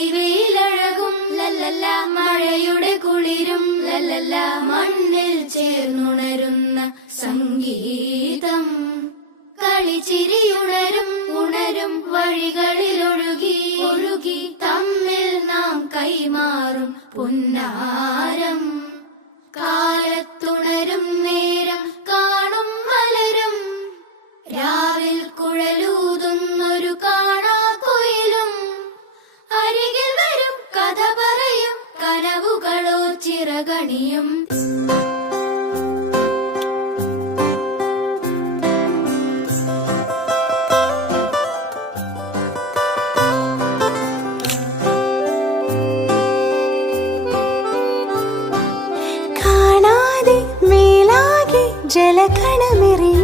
പൊടിവെയിലഴകും ലല്ലല്ല, മഴയുടെ കുളിരും ലല്ലല്ല, മണ്ണിൽ ചേർന്നുണരുന്ന സംഗീതം. കളിച്ചിരിയുണരും ഉണരും വഴികളിലൊഴുകി ഒഴുകി തമ്മിൽ നാം കൈമാറും പുന്നാരം. കാലത്തുണരും നേരം കാണും മലരും, രാവിൽ കുഴലൂതുന്നൊരു കാണാക്കുയിലും. അരികിൽ വരും കഥ പറയും കനവുകളോ ചിറകണിയും. ജലകണമെറിയും